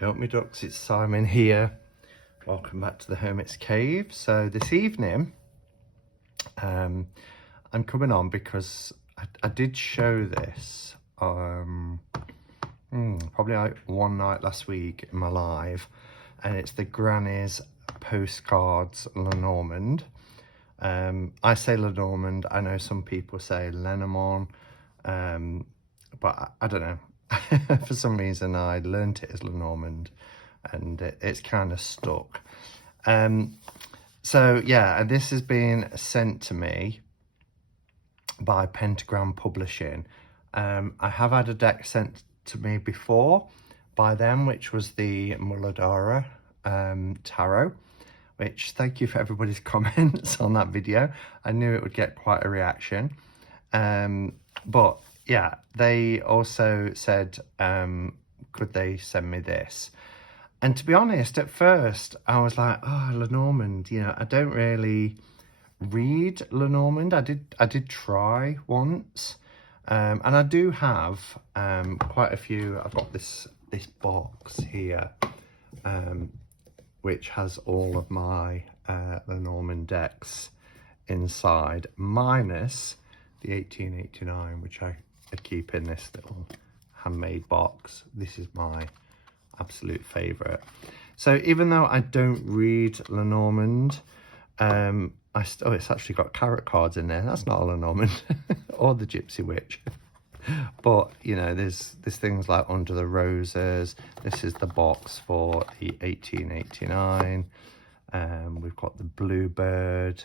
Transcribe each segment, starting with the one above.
Help me ducks, it's Simon here. Welcome back to the Hermit's Cave. So this evening, I'm coming on because I did show this probably like one night last week in my live, and it's the Granny's Postcards Lenormand. I say Lenormand, I know some people say Lenormand, but I don't know. For some reason I learnt it as Lenormand, and it's kind of stuck. So yeah, and this has been sent to me by Pentagram Publishing. I have had a deck sent to me before by them, which was the Muladhara Tarot, which, thank you for everybody's comments on that video. I knew it would get quite a reaction. But yeah, they also said, could they send me this? And to be honest, at first I was like, oh, Lenormand, you know, I don't really read Lenormand. I did try once, and I do have quite a few. I've got this box here, which has all of my Lenormand decks inside, minus the 1889, which I keep in this little handmade box. This is my absolute favorite. So even though I don't read Lenormand, oh, it's actually got tarot cards in there. That's not a Lenormand or the Gypsy Witch. But you know, there's things like Under the Roses. This is the box for the 1889. We've got the Bluebird,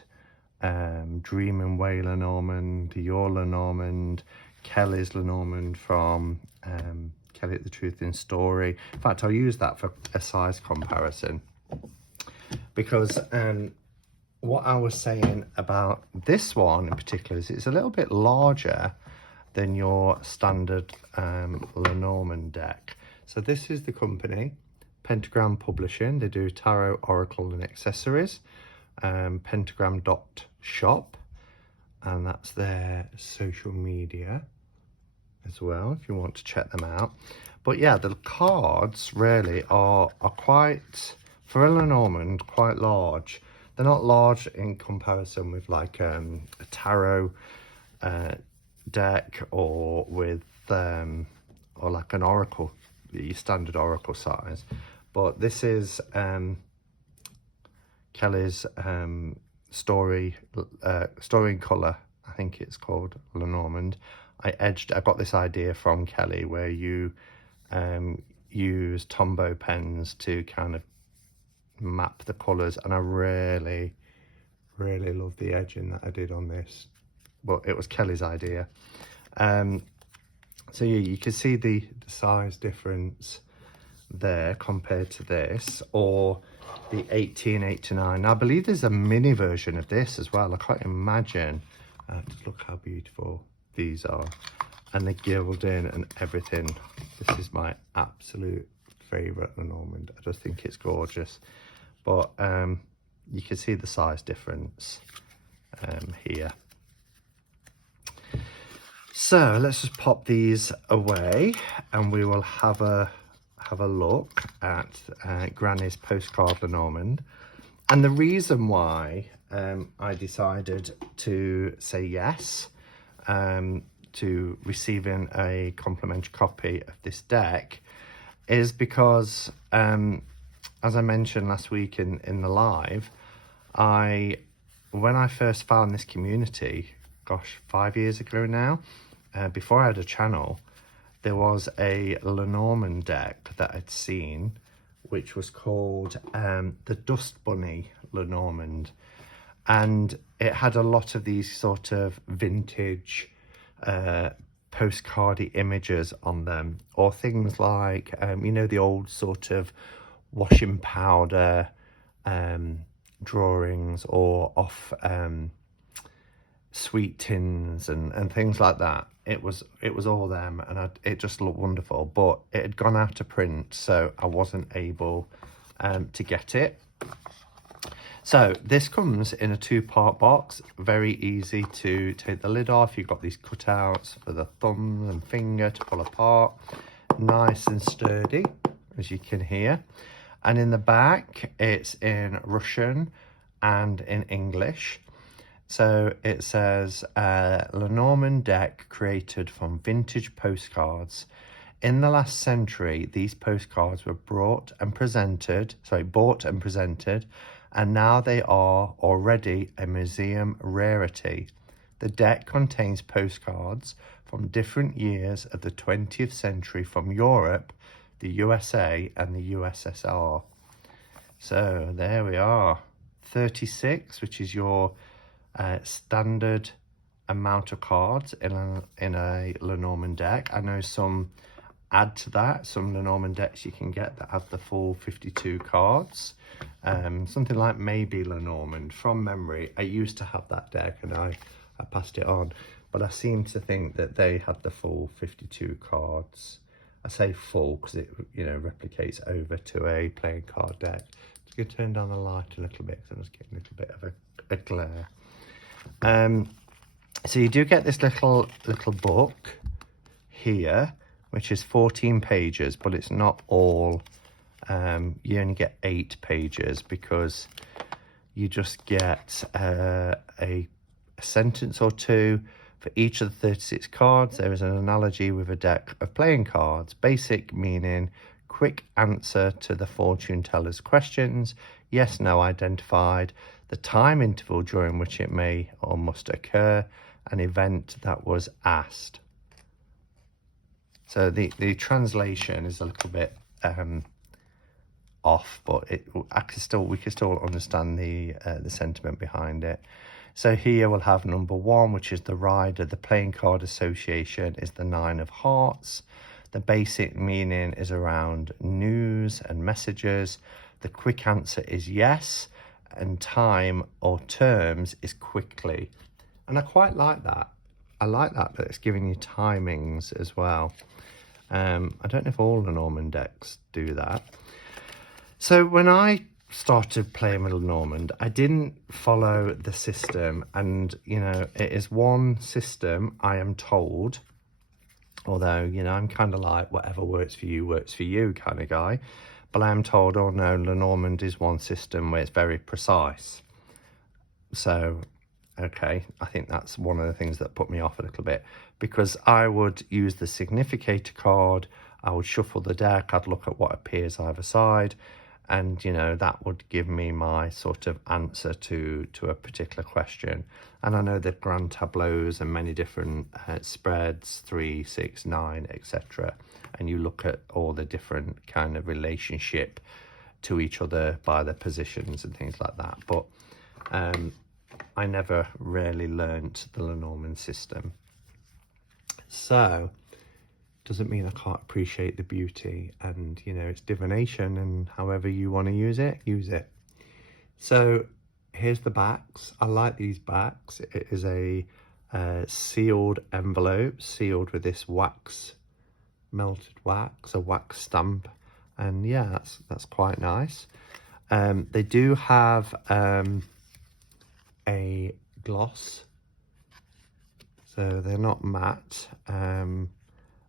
Dream and Way Lenormand, Your Lenormand, Kelly's Lenormand from Kelly at the Truth in Story. In fact, I'll use that for a size comparison, because what I was saying about this one in particular is it's a little bit larger than your standard Lenormand deck. So this is the company, Pentagram Publishing. They do tarot, oracle and accessories. Pentagram.shop, and that's their social media as well if you want to check them out. But yeah, the cards really are quite, for a Lenormand, quite large. They're not large in comparison with like a tarot deck, or with or like an oracle, the standard oracle size. But this is Kelly's story in colour, I think it's called, Lenormand. I got this idea from Kelly, where you use Tombow pens to kind of map the colours, and I really love the edging that I did on this, but it was Kelly's idea. So yeah, you can see the size difference there compared to this, or the 1889. Now, I believe there's a mini version of this as well. I can't imagine. Just look how beautiful these are, and the gilding and everything. This is my absolute favorite Lenormand. I just think it's gorgeous. But you can see the size difference here. So let's just pop these away, and we will have a look at Granny's Postcard Lenormand. And the reason why I decided to say yes to receiving a complimentary copy of this deck is because, as I mentioned last week in the live, when I first found this community, gosh, 5 years ago now, before I had a channel, there was a Lenormand deck that I'd seen, which was called the Dust Bunny Lenormand, and it had a lot of these sort of vintage postcardy images on them, or things like you know, the old sort of washing powder drawings, or off sweet tins and things like that. It was all them, and it just looked wonderful, but it had gone out of print, so I wasn't able to get it. So this comes in a 2-part box, very easy to take the lid off. You've got these cutouts for the thumb and finger to pull apart, nice and sturdy. as you can hear. And in the back, it's in Russian and in English. So it says, Lenormand deck created from vintage postcards. In the last century, these postcards were bought and presented, and now they are already a museum rarity. The deck contains postcards from different years of the 20th century from Europe, the USA, and the USSR. So there we are, 36, which is your standard amount of cards in a Lenormand deck. I know some add to that. Some Lenormand decks you can get that have the full 52 cards. Something like maybe Lenormand, from memory. I used to have that deck and I passed it on, but I seem to think that they had the full 52 cards. I say full because it, you know, replicates over to a playing card deck. Just going to turn down the light a little bit because I'm just getting a little bit of a glare. So you do get this little book here, which is 14 pages, but it's not all. You only get 8 pages because you just get a sentence or two for each of the 36 cards. There is an analogy with a deck of playing cards. Basic meaning, quick answer to the fortune teller's questions. Yes, no identified. The time interval during which it may or must occur. An event that was asked. So the translation is a little bit off, but we can still understand the sentiment behind it. So here we'll have number 1, which is the rider. The playing card association is the 9 of hearts. The basic meaning is around news and messages. The quick answer is yes, and time or terms is quickly. And I quite like that. I like that it's giving you timings as well. I don't know if all Lenormand decks do that. So when I started playing with Lenormand, I didn't follow the system, and you know, it is one system, I am told, although, you know, I'm kind of like whatever works for you kind of guy, but I am told, oh no, Lenormand is one system where it's very precise. So okay, I think that's one of the things that put me off a little bit, because I would use the significator card, I would shuffle the deck, I'd look at what appears either side, and you know, that would give me my sort of answer to a particular question. And I know that grand tableaus and many different spreads, 3, 6, 9, etc. And you look at all the different kind of relationship to each other by their positions and things like that. But I never really learnt the Lenormand system. So doesn't mean I can't appreciate the beauty, and you know, it's divination, and however you want to use it, use it. So here's the backs. I like these backs. It is a sealed envelope, sealed with this wax, melted wax, a wax stamp, and yeah, that's quite nice. They do have a gloss, so they're not matte,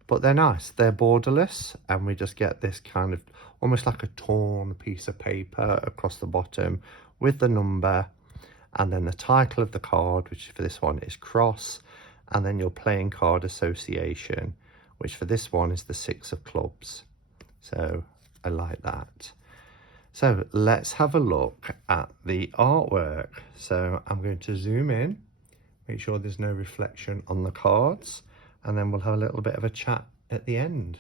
but they're nice. They're borderless, and we just get this kind of almost like a torn piece of paper across the bottom with the number, and then the title of the card, which for this one is Cross, and then your playing card association, which for this one is the 6 of clubs. So I like that. So let's have a look at the artwork. So I'm going to zoom in, make sure there's no reflection on the cards, and then we'll have a little bit of a chat at the end.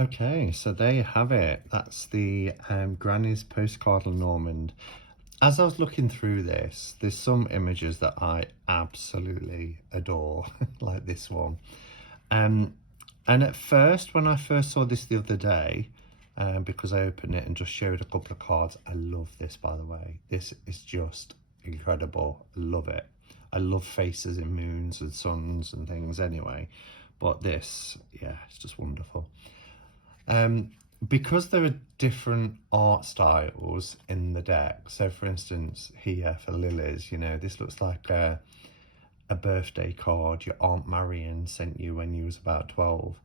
Okay, so there you have it. That's the Granny's Postcard Lenormand. As I was looking through this, there's some images that I absolutely adore, like this one. And at first, when I first saw this the other day, because I opened it and just showed a couple of cards, I love this, by the way. This is just incredible. I love it. I love faces in moons and suns and things anyway. But this, yeah, it's just wonderful. Because there are different art styles in the deck, so for instance here for Lily's, you know, this looks like a birthday card your Aunt Marion sent you when you was about 12,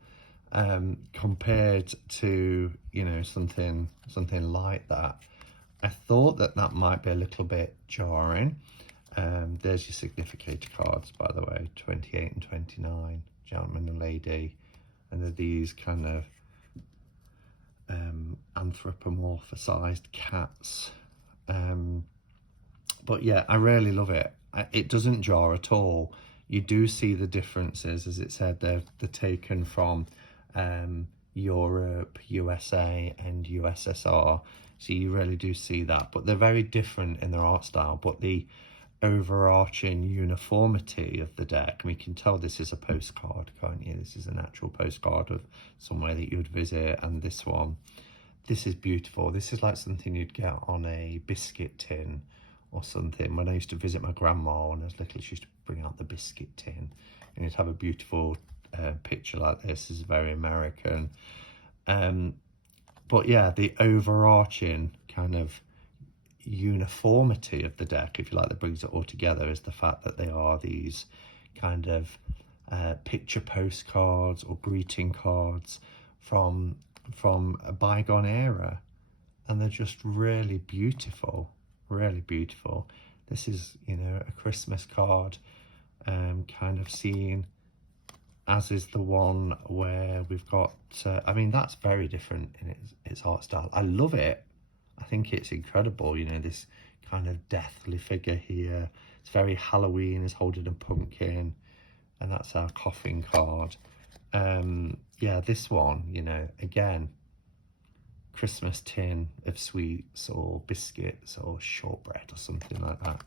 compared to, you know, something like that. I thought that might be a little bit jarring. There's your significator cards, by the way, 28 and 29, gentleman and lady, and they're these kind of anthropomorphized cats. But yeah, I really love it. It doesn't jar at all. You do see the differences, as it said, they're taken from Europe, USA and USSR, so you really do see that, but they're very different in their art style. But the overarching uniformity of the deck, and we can tell this is a postcard, can't you? This is an actual postcard of somewhere that you would visit, and this one, this is beautiful. This is like something you'd get on a biscuit tin or something. When I used to visit my grandma when I was little, she used to bring out the biscuit tin, and you'd have a beautiful picture like this. Is very American. But yeah, the overarching kind of uniformity of the deck, if you like, that brings it all together, is the fact that they are these kind of picture postcards or greeting cards from a bygone era, and they're just really beautiful, really beautiful. This is, you know, a Christmas card kind of scene, as is the one where we've got, I mean, that's very different in its art style. I love it. I think it's incredible, you know, this kind of deathly figure here. It's very Halloween, is holding a pumpkin, and that's our coffin card. Yeah, this one, you know, again, Christmas tin of sweets or biscuits or shortbread or something like that.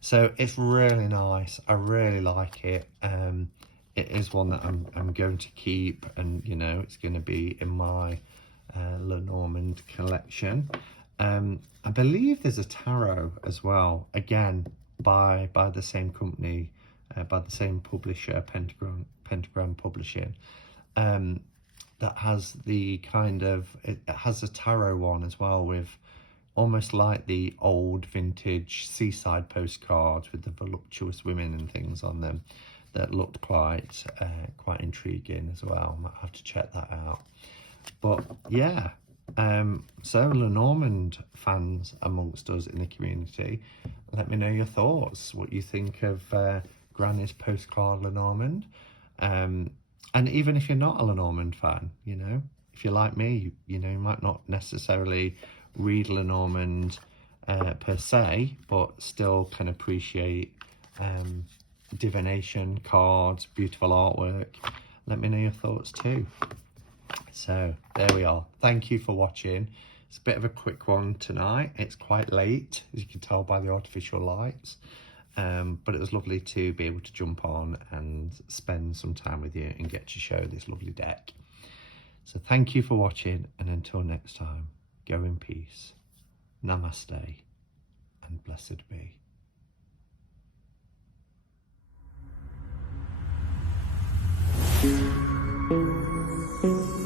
So it's really nice. I really like it. It is one that I'm going to keep, and you know, it's going to be in my Lenormand collection. I believe there's a tarot as well, again by the same company, by the same publisher, Pentagram Publishing, that has the kind of, it has a tarot one as well, with almost like the old vintage seaside postcards with the voluptuous women and things on them, that looked quite intriguing as well. Might have to check that out. But yeah, so Lenormand fans amongst us in the community, let me know your thoughts, what you think of Granny's postcard Lenormand. And even if you're not a Lenormand fan, you know, if you're like me, you know, you might not necessarily read Lenormand per se, but still can appreciate divination, cards, beautiful artwork. Let me know your thoughts too. So there we are. Thank you for watching. It's a bit of a quick one tonight. It's quite late, as you can tell by the artificial lights. But it was lovely to be able to jump on and spend some time with you and get to show this lovely deck. So thank you for watching, and until next time, go in peace. Namaste and blessed be. Thank you.